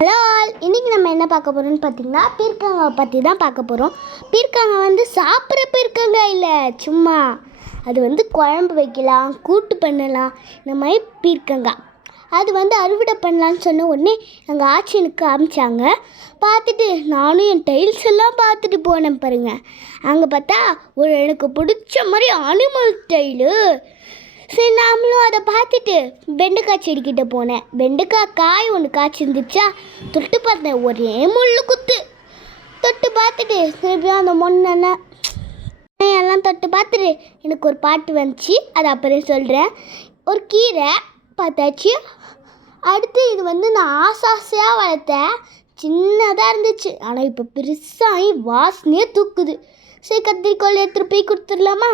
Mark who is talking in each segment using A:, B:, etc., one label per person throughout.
A: Hello all இன்றைக்கி நம்ம என்ன பார்க்க போகிறோம்னு பார்த்தீங்கன்னா பீர்க்கங்காய் பற்றி தான் பார்க்க போகிறோம் பீர்க்கங்காய் வந்து சாப்பிட்ற பீர்க்கங்காய் இல்லை சும்மா. அது வந்து குழம்பு வைக்கலாம் கூட்டு பண்ணலாம். இந்த மாதிரி பீர்க்கங்காய் அது வந்து அறுவடை பண்ணலான்னு சொன்ன உடனே எங்கள் ஆச்சி எனக்கு காமிச்சாங்க. பார்த்துட்டு நானும் என் டைல்ஸ் எல்லாம் பார்த்துட்டு போனேன் பாருங்கள் அங்கே பார்த்தா ஒரு எனக்கு பிடிச்ச மாதிரி அனிமல் டைலு சரி நாமளும் அதை பார்த்துட்டு வெண்டைக்காய் செடிக்கிட்ட போனேன். வெண்டைக்காய் காய் ஒன்று காய்ச்சிருந்துச்சா? தொட்டு பார்த்தேன் ஒரே முள்ளு குத்து. தொட்டு பார்த்துட்டு திருப்பியும் அந்த மொன்னென்ன எல்லாம் தொட்டு பார்த்துட்டு எனக்கு ஒரு பாட்டு வந்துச்சு. அது அப்புறம் சொல்கிறேன் ஒரு கீரை பார்த்தாச்சு. அடுத்து இது வந்து நான் ஆசாசையாக வளர்த்தேன். சின்னதாக இருந்துச்சு. ஆனால் இப்போ பெருசாகி வாசனையே தூக்குது. சரி கத்திரிக்கோல் எடுத்துகிட்டு போய் கொடுத்துடலாமா?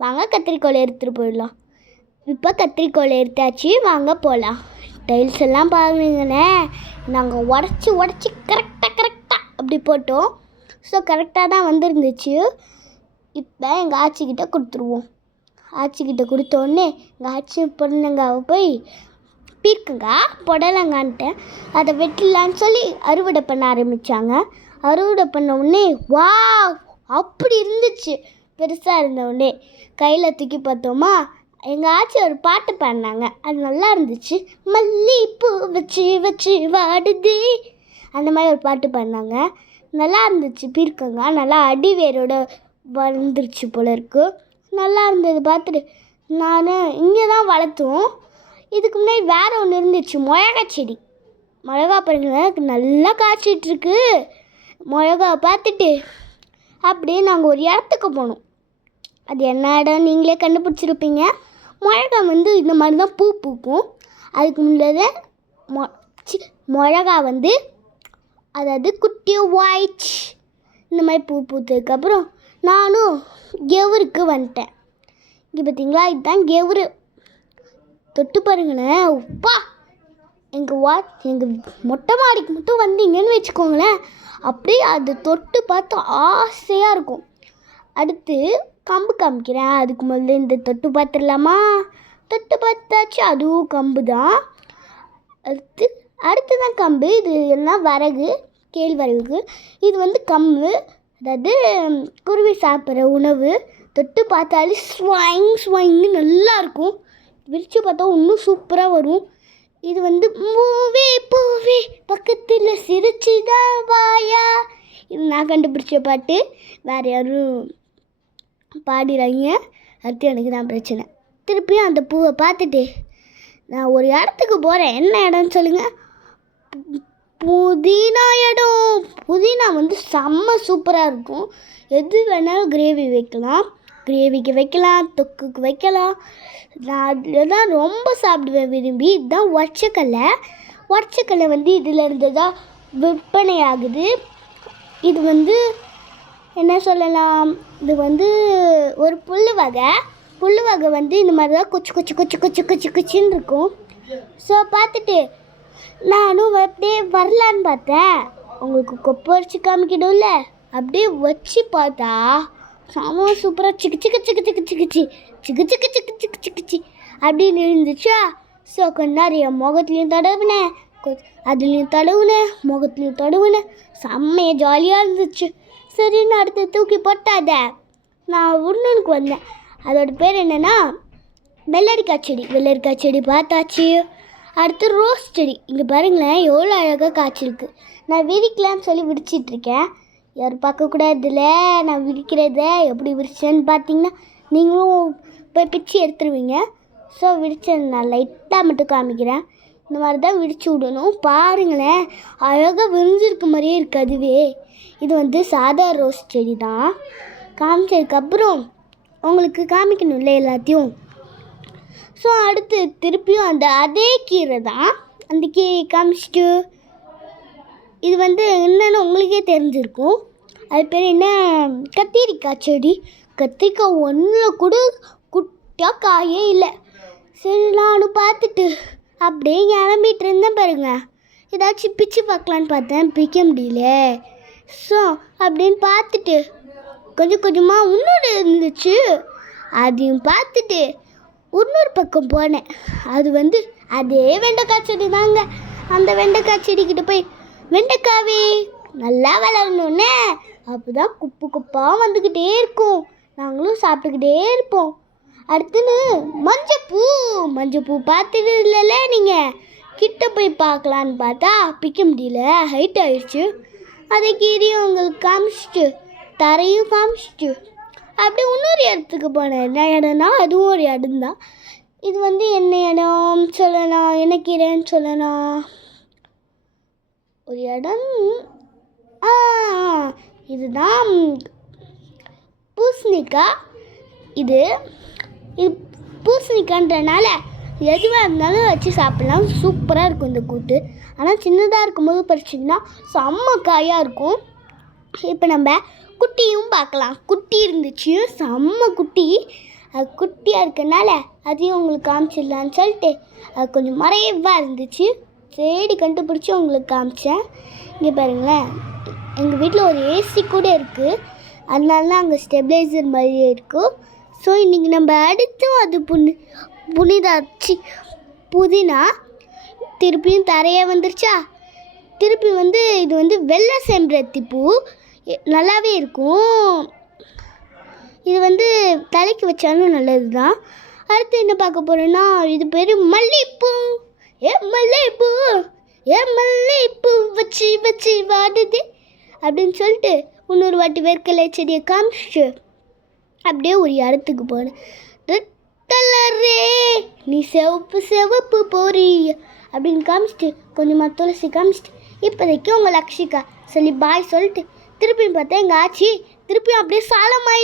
A: வாங்க கத்திரிக்கோல் எடுத்துகிட்டு போயிடலாம். இப்போ கத்திரிக்கோல் எடுத்தாச்சு வாங்க போகலாம் டைல்ஸ் எல்லாம் பாருங்கண்ணே. நாங்கள் உடச்சி உடச்சி கரெக்டாக கரெக்டாக அப்படி போட்டோம். ஸோ கரெக்டாக தான் வந்துருந்துச்சு. இப்போ எங்கள் ஆச்சிக்கிட்ட கொடுத்துருவோம். ஆச்சிக்கிட்ட கொடுத்தோடனே எங்கள் ஆச்சி பொண்ணுங்காவை போய் பீர்க்குங்க புடலங்கான்ட்டேன் அதை வெட்டலான்னு சொல்லி அறுவடை பண்ண ஆரம்பித்தாங்க அறுவடை பண்ண உடனே வா அப்படி இருந்துச்சு. பெருசாக இருந்த உடனே கையில் தூக்கி பார்த்தோமா எங்கள் ஆச்சி ஒரு பாட்டு பாடினாங்க. அது நல்லா இருந்துச்சு. மல்லிப்பூ வச்சு வச்சு வாடுது. அந்த மாதிரி ஒரு பாட்டு பாடினாங்க. நல்லா இருந்துச்சு பீர்க்கங்க. நல்லா அடி வேரோட வளர்ந்துருச்சு போல இருக்கு. நல்லா இருந்தது பார்த்துட்டு நான் இங்கே தான் வளர்த்தோம். இதுக்கு முன்னாடி வேறு ஒன்று இருந்துச்சு. மிளகா செடி. மிளகா பாருங்க நல்லா காய்ச்சிட்ருக்கு மிளகா பார்த்துட்டு அப்படியே நாங்கள் ஒரு இடத்துக்கு போனோம். அது என்ன இடம் நீங்களே கண்டுபிடிச்சிருப்பீங்க. மிளகா வந்து இந்த மாதிரி தான் பூ பூக்கும். அதுக்கு முன்னாடி மொ சி மிளகா வந்து அதாவது குட்டி ஒயிட் இந்த மாதிரி பூ பூத்ததுக்கப்புறம் நானும் கெவுருக்கு வந்துட்டேன். இங்கே பார்த்தீங்களா இதுதான் கெவுரு. தொட்டு பாருங்களேன் உப்பா! எங்கள் வா எங்கள் மொட்டை மாடிக்கு மட்டும் வந்தீங்கன்னு வச்சுக்கோங்களேன். அப்படியே அது தொட்டு பார்த்து ஆசையாக இருக்கும். அடுத்து கம்பு காமிக்கிறேன். அதுக்கு முதல்ல இந்த தொட்டு பார்த்துடலாமா? தொட்டு பார்த்தாச்சு அதுவும் கம்பு தான் அடுத்து அடுத்து தான் கம்பு இது எல்லாம் வரகு கேழ்வரகு. இது வந்து கம்பு அதாவது குருவி சாப்பிட்ற உணவு. தொட்டு பார்த்தாலே ஸ்வாயிங் ஸ்வாயிங்னு நல்லா இருக்கும் விரித்து பார்த்தா இன்னும் சூப்பராக வரும். இது வந்து மூவே பூவே பக்கத்தில் சிரிச்சுதான் வாயா. இது நான் கண்டுபிடிச்ச பாட்டு. வேறு யாரும் பாடிடுறாங்க அடுத்து எனக்கு தான் பிரச்சனை. திருப்பியும் அந்த பூவை பார்த்துட்டு நான் ஒரு இடத்துக்கு போகிறேன் என்ன இடம்னு சொல்லுங்கள் புதினா இடம். புதினா வந்து செம்ம சூப்பராக இருக்கும். எது வேணாலும் கிரேவி வைக்கலாம். கிரேவிக்கு வைக்கலாம் தொக்குக்கு வைக்கலாம். நான் அதில் தான் ரொம்ப சாப்பிடுவேன் விரும்பி. இதுதான் ஒச்சக்கல்லை ஒச்சக்கல்லை வந்து இதில் இருந்து தான் விற்பனை ஆகுது. இது வந்து என்ன சொல்லலாம்? இது வந்து ஒரு புல் வகை. புல் வகை வந்து இந்த மாதிரி தான் குச்சி குச்சி குச்சி குச்சி குச்சி குச்சின்னு இருக்கும். ஸோ பார்த்துட்டு நானும் அப்படியே வரலான்னு பார்த்தேன். உங்களுக்கு கொப்பை வச்சு காமிக்கிடும்ல அப்படியே வச்சு பார்த்தா செம சூப்பராக சிக்கு சிக்கு சிக்கு சிக்கு சிக்கிச்சி சிக்கு சிக்கு சிக்கு சிக்கு சிக்கிச்சி அப்படின்னு இருந்துச்சா? ஸோ கொஞ்ச நேரம் என் முகத்துலேயும் தடவினேன். கொ- அதுலேயும் தடவுனேன் முகத்துலேயும் தடவுனேன். செம்மையாக ஜாலியாக இருந்துச்சு. சரின்னு அடுத்து தூக்கி போட்டாத. நான் உருணுக்கு வந்தேன். அதோட பேர் என்னென்னா வெள்ளரிக்காய் செடி. வெள்ளரிக்காய் செடி பார்த்தாச்சு. அடுத்து ரோஸ் செடி. இங்கே பாருங்களேன் எவ்வளோ அழகாக காய்ச்சிருக்கு. நான் விரிக்கலான்னு சொல்லி விரிச்சிட்ருக்கேன் யாரும் பார்க்கக்கூடாதுல நான் விரிக்கிறத எப்படி விரிச்சேன்னு பார்த்தீங்கன்னா நீங்களும் போய் பிச்சு எடுத்துருவீங்க. ஸோ விரிச்சேன் நான் லைட்டாக மட்டும் காமிக்கிறேன். இந்த மாதிரி தான் விரித்து விடணும். பாருங்களேன் அழகாக விரிஞ்சிருக்க மாதிரியே இருக்காதுவே இது வந்து சாதா ரோஸ் செடி தான் காமிச்சதுக்கப்புறம் உங்களுக்கு காமிக்கணும் இல்லை எல்லாத்தையும்? ஸோ அடுத்து திருப்பியும் அந்த அதே கீரை தான் அந்த கீரை காமிச்சிட்டு இது வந்து என்னென்னு உங்களுக்கே தெரிஞ்சிருக்கும். அது பேர் என்ன? கத்திரிக்காய் செடி. கத்திரிக்காய் ஒன்றில் கூட குட்டியாக காயே இல்லை. சரி நானும் பார்த்துட்டு. அப்படியே கிளம்பிட்டு இருந்தேன் பாருங்க. ஏதாச்சும் பிச்சு பார்க்கலான்னு பார்த்தேன் பிக்க முடியல. ஸோ அப்படின்னு பார்த்துட்டு கொஞ்சம் கொஞ்சமாக இன்னொரு இருந்துச்சு. அதையும் பார்த்துட்டு இன்னொரு பக்கம் போனேன். அது வந்து அதே வெண்டைக்காய் செடி தாங்க. அந்த வெண்டைக்காய் செடிக்கிட்ட போய் வெண்டைக்காவே நல்லா வளரணுன்னே அப்போ தான் குப்பு குப்பாக வந்துக்கிட்டே இருக்கும். நாங்களும் சாப்பிட்டுக்கிட்டே இருப்போம். அடுத்துன்னு மஞ்சப்பூ. மஞ்சப்பூ பார்த்துட்டு இல்லைல்ல நீங்கள் கிட்ட போய் பார்க்கலான்னு பார்த்தா பிக்க முடியல. ஹைட் ஆயிடுச்சு. அதை கீரியும் உங்களுக்கு காமிச்சிட்டு தரையும் காமிச்சிட்டு. அப்படியே இன்னொரு இடத்துக்கு போனேன். என்ன இடம்னா அதுவும் ஒரு இடம் தான் இது வந்து என்ன இடம் சொல்லலாம் என்ன கீரைன்னு சொல்லலாம் ஒரு இடம். ஆ இதுதான் பூசணிக்காய். இது பூசணிக்கான்றனால எதுவாக இருந்தாலும் வச்சு சாப்பிட்லாம். சூப்பராக இருக்கும் இந்த கூட்டு. ஆனால் சின்னதாக இருக்கும்போது பறிச்சிங்கன்னா செம்ம காயாக இருக்கும். இப்போ நம்ம குட்டியும் பார்க்கலாம். குட்டி இருந்துச்சு செம்ம குட்டி. அது குட்டியாக இருக்கனால அதையும் உங்களுக்கு காமிச்சிடலான்னு சொல்லிட்டு அது கொஞ்சம் மறைவாக இருந்துச்சு. தேடி கண்டுபிடிச்சி உங்களுக்கு காமிச்சேன். இங்கே பாருங்களேன். எங்கள் வீட்டில் ஒரு ஏசி கூட இருக்குது அதனால தான் அங்கே ஸ்டெபிளைசர் மாதிரியே இருக்கும். ஸோ இன்றைக்கி நம்ம அடுத்தும் அது புனி புனிதாச்சு புதினா திருப்பியும் தரையே வந்துருச்சா? திருப்பி வந்து இது வந்து வெள்ளை செம்பருத்தி பூ. நல்லாவே இருக்கும். இது வந்து தலைக்கு வச்சாலும் நல்லது தான் அடுத்து என்ன பார்க்க போகிறோன்னா இது பேர் மல்லிகைப்பூ ஏ மல்லிகைப்பூ ஏ மல்லிகைப்பூ வச்சு வச்சு வாடுது. அப்படின்னு சொல்லிட்டு இன்னொரு வாட்டி வேர்க்கலை செடியை காமிச்சிட்டு அப்படியே ஒரு இடத்துக்கு போனேன். ரெட் கலரே நீ சிவப்பு சிவப்பு போறிய அப்படின்னு காமிச்சிட்டு கொஞ்சமாக துளசி காமிச்சிட்டு இப்போதைக்கு உங்கள் லக்ஷிகா. சொல்லி பாய் சொல்லிட்டு திருப்பியும் பார்த்தா எங்கள் ஆச்சி திருப்பியும் அப்படியே சாலமாயி